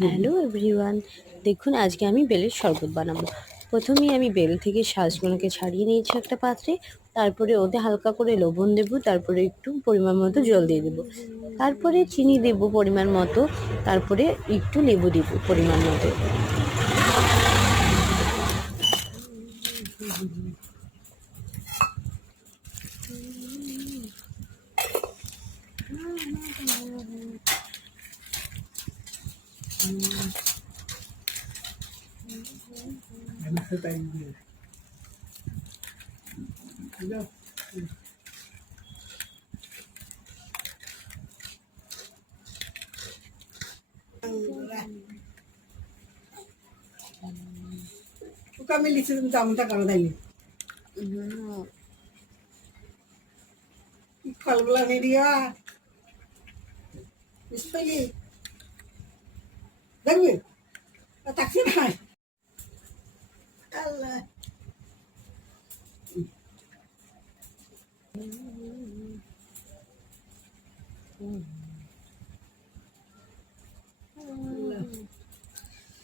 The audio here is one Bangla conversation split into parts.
হ্যালো এভরিওয়ান, দেখুন আজকে আমি বেলের শরবত বানাবো। প্রথমেই আমি বেল থেকে শাঁসগুলোকে ছাড়িয়ে নিয়েছি একটা পাত্রে। তারপরে ওতে হালকা করে লবণ দেবো, তারপরে একটু পরিমাণ মতো জল দিয়ে দেবো, তারপরে চিনি দেবো পরিমাণ মতো, তারপরে একটু লেবু দেবো পরিমাণ মতো। kami lihat itu tamu tak kalau tadi. Kalau bulan ini dia, misalnya, dengar, taksi mana? Allah.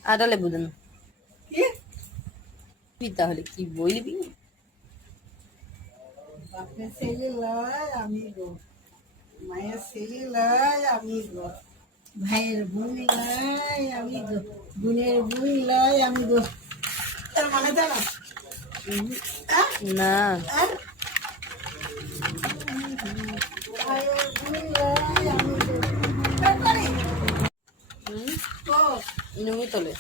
আদা লেবু দেন। কি তাহলে কি বলবি? বাপের ছেলে লয় আমি গো, মায়ের ছেলে লয় আমি গো, ভাইয়ের বোন লয় আমি গো, বোনের বোন লয় আমি গো। তার মানে জানো না, ভাইয়ের বোন লয় আমি গো। তারপরে ও ইনুমি তোলে।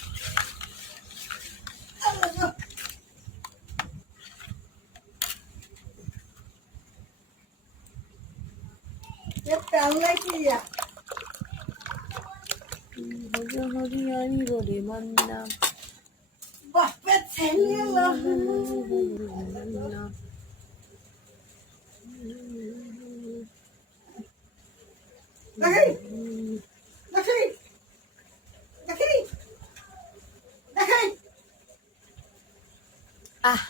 প্যাল্লা কি হরি হরি বলে মান্না। বাপের ছেলে লয় দেখি দেখি দেখি দেখি আহ